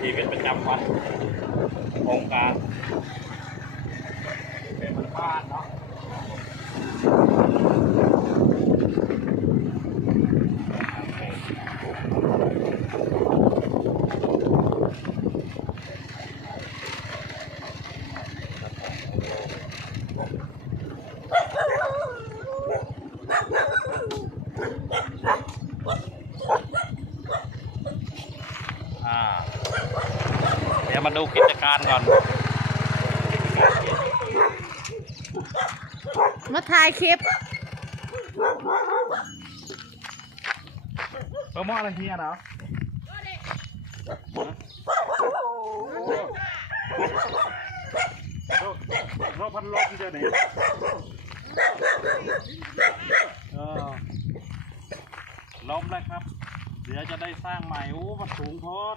ชีวิตประจำวันโครงการเป็นบ้านเนาะ อ่า เดี๋ยวมาดูกิจการก่อน มาถ่ายคลิปเปิดหม้ออะไรเฮียเนาะรถพันลมเจอไหนเออล้มแล้วครับ เดี๋ยวจะได้สร้างใหม่ โอ้มันสูงโพด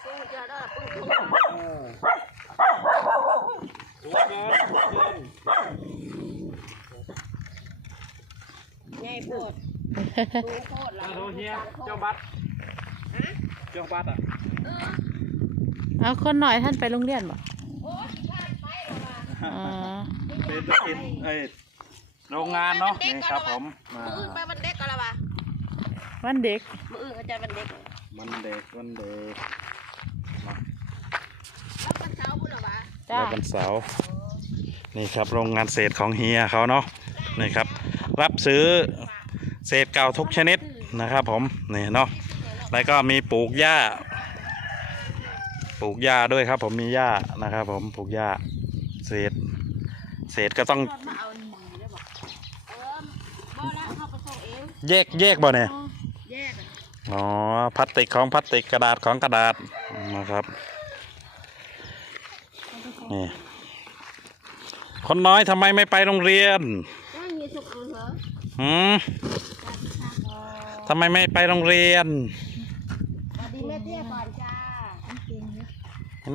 งปึ้งโอ้สูงเกินสูงเกินไงโพดดูโพดเออดูเฮียเจ้าบัตรเจ้าบัตรอะเอาคนหน่อยท่านไปโรงเรียนบ่อ๋อเป็นธุรกิจเอ้ยโรงงานเนาะนี่ครับผมอ่ามือไปวันเด็กก็แล้ววะวันเด็กมืออื่นเขาจะวันเด็กมันเด็กมันเด็ก แล้ววันเช้าบุญเหรอวะ จ้า แล้ววันเสาร์นี่ครับโรงงานเศษของเฮียเขาเนาะนี่ครับ รับซื้อเศษเก่าทุกชนิดนะครับ ผมนี่เนาะแล้วก็มีปลูกหญ้า ปลูกหญ้าด้วยครับ ผมมีหญ้านะครับ ผมปลูกหญ้าเศษ เศษก็ต้องรถมาเอาหนึ่งได้บอกเออบ่แล้วเขาไปส่งเองแยกแยกบ่เนี่ย แยกอะ อ๋อพลาสติกของพลาสติกกระดาษของกระดาษนะครับ นี่คนน้อยทำไมไม่ไปโรงเรียนก็มีสุกเอเหรอหืมทำไมไม่ไปโรงเรียนดีแม่เตี้ยก่อนจ้า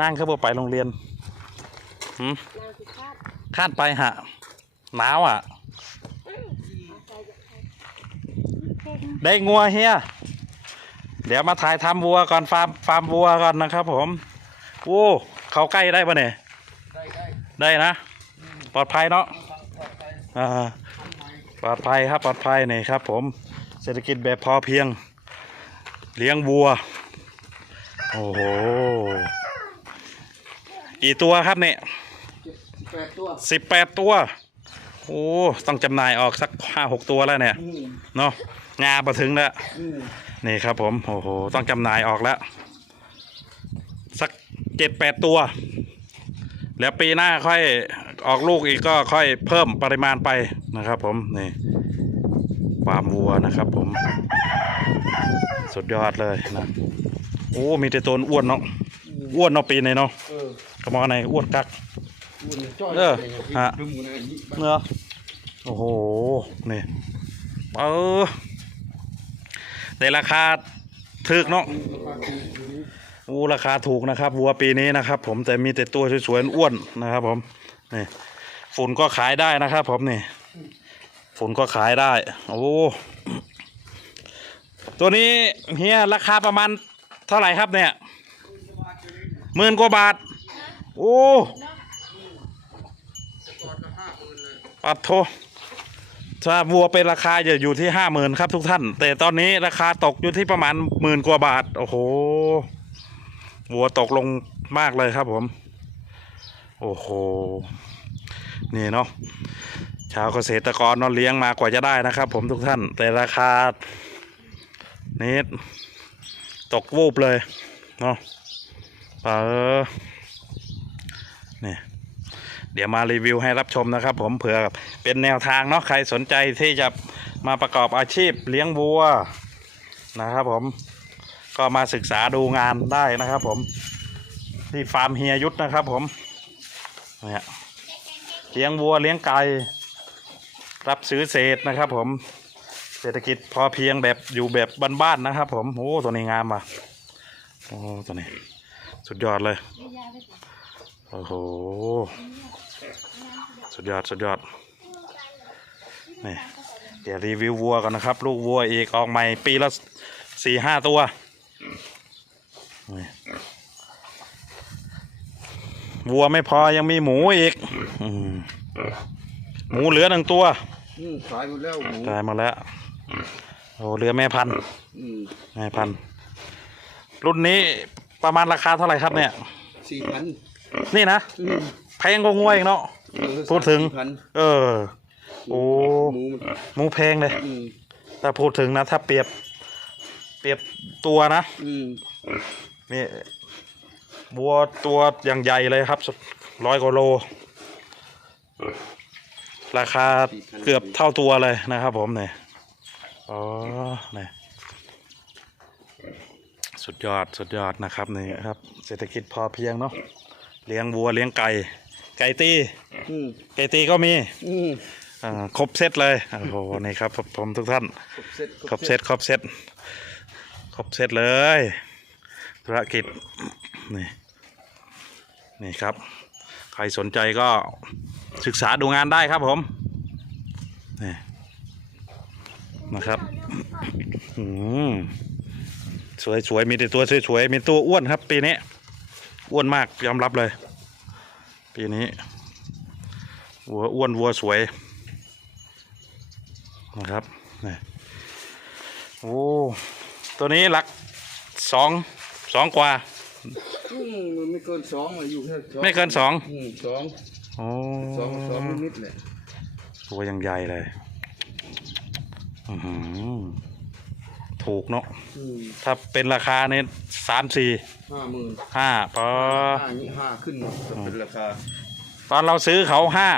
นั่งคือบ่ไปโรงเรียนหืมคาดไปฮะหนาวอะ ได้งัวเฮียเดี๋ยวมาถ่ายทำวัวก่อนฟาร์มฟาร์มวัวก่อนนะครับผม โอ้ เขาใกล้ได้ปะเนี่ย ได้นะ ปลอดภัยเนาะอ่าปลอดภัยครับปลอดภัยนี่ครับ ผมเศรษฐกิจแบบพอเพียง เลี้ยงวัว โอ้โหกี่ตัวครับเนี่ยแปดตัวสิบแปดตัว โอ้ ต้องจำหน่ายออกสักห้าหกตัวแล้วเนี่ยอืมเนาะงาประถึงแล้วอืมนี่ครับผม โอ้โห ต้องจำหน่ายออกแล้ว สักเจ็ดแปดตัว แล้วปีหน้าค่อยออกลูกอีกก็ค่อยเพิ่มปริมาณไปนะครับ ผมนี่ฟาร์มวัวนะครับ ผม สุดยอดเลยนะโอ้มีแต่ตัวอ้วนเนาะอ้วนเนาะปีนี้เนาะเออกระมอในอ้วนกักอ้วนจ้อยเออฮะเนื้อโอ้โหนี่เออในราคาถึกเนาะ อู้ราคาถูกนะครับวัวปีนี้นะครับ ผมแต่มีแต่ตัวสวยๆอ้วนนะครับ ผมนี่ฝุ่นก็ขายได้นะครับ ผมนี่ฝุ่นก็ขายได้ โอ้ตัวนี้เฮียราคาประมาณเท่าไหร่ครับเนี่ยหมื่นกว่าบาท โอ้ปัดโทถ้าวัวเป็นราคาจะอยู่ที่ห้าหมื่นครับทุกท่าน แต่ตอนนี้ราคาตกอยู่ที่ประมาณหมื่นกว่าบาท โอ้โห วัวตกลงมากเลยครับผม โอ้โห นี่เนาะชาวเกษตรกรเนาะเลี้ยงมากว่าจะได้นะครับ ผมทุกท่าน แต่ราคานี้ตกวูบเลยเนาะเออนี่เดี๋ยวมารีวิวให้รับชมนะครับ ผมเผื่อเป็นแนวทางเนาะใครสนใจที่จะมาประกอบอาชีพเลี้ยงวัวนะครับผม ก็มาศึกษาดูงานได้นะครับ ผม ที่ฟาร์มเฮียยุทธนะครับ ผมเนี่ยเลี้ยงวัวเลี้ยงไก่รับซื้อเศษนะครับ ผมเศรษฐกิจพอเพียงแบบอยู่แบบบ้านๆนะครับ ผมโอ้ตัวนี้งามอะโอ้ตัวนี้ สุดยอดเลยโอ้โหสุดยอดสุดยอดนี่เดี๋ยวรีวิววัวกันนะครับ ลูกวัวอีกออกใหม่ปีละสี่ห้าตัว วัวไม่พอยังมีหมูอีกอืมหมูเหลือหนึ่งตัวอืมขายหมดแล้วหมูตายหมาแล้วโอ้เหลือแม่พันธุ์อืมแม่พันธุ์รุ่นนี้ประมาณราคาเท่าไหร่ครับเนี่ยสี่พันนี่นะอืมแพงกว่างัวอีกเนาะพูดถึงพันเออ โอ้หมูมันหมูแพงเลยอืมแต่พูดถึงนะ ถ้าเปรียบ เปรียบตัวนะ อืมนี่บัวตัวอย่างใหญ่เลยครับร้อยกว่าโล ราคาเกือบเท่าตัวเลยนะครับผมเนี่ยอ๋อเนี่ยสุดยอดสุดยอดนะครับนี่ครับ เศรษฐกิจพอเพียงเนาะเลี้ยงวัวเลี้ยงไก่ ไก่ตีอืมไก่ตีก็มีอืมอ่าครบเซตเลยโอ้โหนี่ครับผมทุกท่าน ครบเซ็ตครบเซต ครบเซตครบเซตเลยธุรกิจนี่นี่ครับ ใครสนใจก็ศึกษาดูงานได้ครับผมนี่นะครับอืมสวยสวยมีแต่ตัวสวยสวยมีตัวอ้วนครับ ปีนี้ อ้วนมากยอมรับเลย ปีนี้วัวอ้วนวัวสวยนะครับนี่โอ้ ตัวนี้หลักสองสองกว่า อืมมันไม่เกินสองอะอยู่แค่สองไม่เกินสองอืมสองโอ้สองสองนิดๆเลยตัวยังใหญ่เลยอื้อหือถูกเนาะอืมถ้าเป็นราคาเนี่ยสามสี่ห้าหมื่นห้าพอห้านี่ห้าขึ้นจะเป็นราคา ตอนเราซื้อเขาห้า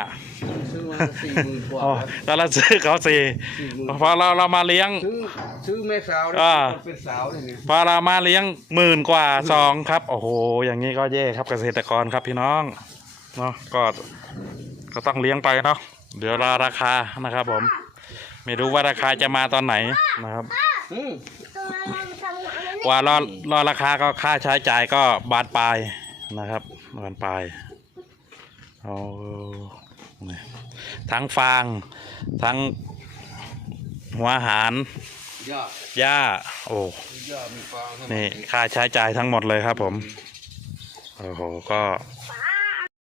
ซื้อมาสี่หมื่นกว่าอ๋อตอนเราซื้อเขาสี่สี่หมื่นพอเราเรามาเลี้ยง ซื้อซื้อแม่สาวอ่าแล้วเป็นสาวเลยเนี่ยพอเรามาเลี้ยงหมื่นกว่าสองครับ โอ้โห อย่างนี้ก็แย่ครับเกษตรกรครับพี่น้องเนาะก็ก็ต้องเลี้ยงไปเนาะเดี๋ยวรอราคานะครับ ผม ไม่รู้ว่าราคาจะมาตอนไหนนะครับ อืมกว่ารอรอราคาก็ค่าใช้จ่ายก็บานปลายนะครับบานปลาย เอานี่ทั้งฟาง ทั้งหัวอาหารยาหญ้าโอ้ยามีฟางให้นี่ค่าใช้จ่ายทั้งหมดเลยครับผมโอ้โหก็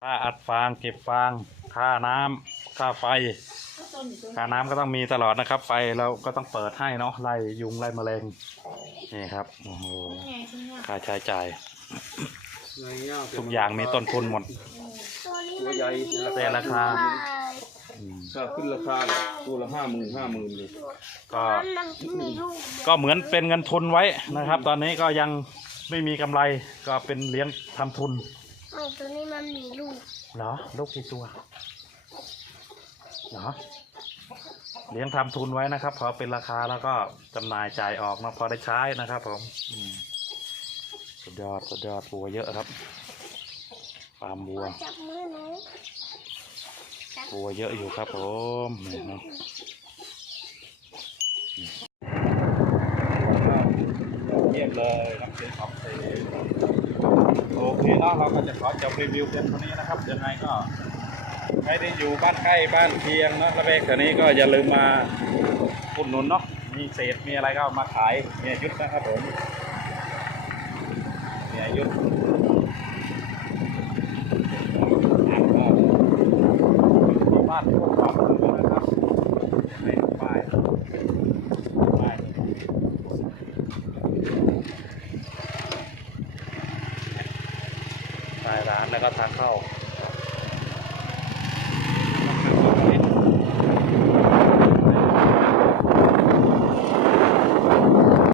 ค่าอัดฟางเก็บฟาง ค่าน้ำค่าไฟ ค่าน้ำก็ต้องมีตลอดนะครับ ไฟเราก็ต้องเปิดให้เนาะไล่ยุงไล่แมลงนี่ครับโอ้โหค่าใช้จ่ายในหญ้าเป็นทุกอย่างมีต้นทุนหมด ตัวใหญ่แต่ราคาถ้าขึ้นราคาตัวละห้าหมื่นห้าหมื่นเลยก็ก็เหมือนเป็นเงินทุนไว้นะครับ ตอนนี้ก็ยังไม่มีกำไรก็เป็นเลี้ยงทำทุนไม่ตัวนี้มันมีลูกเหรอลูกกี่ตัวเหรอเลี้ยงทำทุนไว้นะครับพอเป็นราคาแล้วก็จำหน่ายจ่ายออกเนาะพอได้ใช้นะครับผมอืมสุดยอดสุดยอดวัวเยอะครับฟาร์มวัวจับมือหนูวัวเยอะอยู่ครับผมนี่เนาะเยี่ยมเลยน้ำเสียงของเสีโอเคเนาะเราก็จะขอจบรีวิวเพียงเท่านี้นะครับยังไงก็ใครที่อยู่บ้านใกล้บ้านเคียงเนาะระเวกแถวนี้ก็อย่าลืมมาอุดหนุนเนาะมีเศษมีอะไรก็เอามาขายเนี่ยยุทธนะครับผมเนี่ยยุทธ ที่บ้านพวกเรานะครับให้ดูป้ายป้ายป้าย ร้านแล้วก็ทางเข้า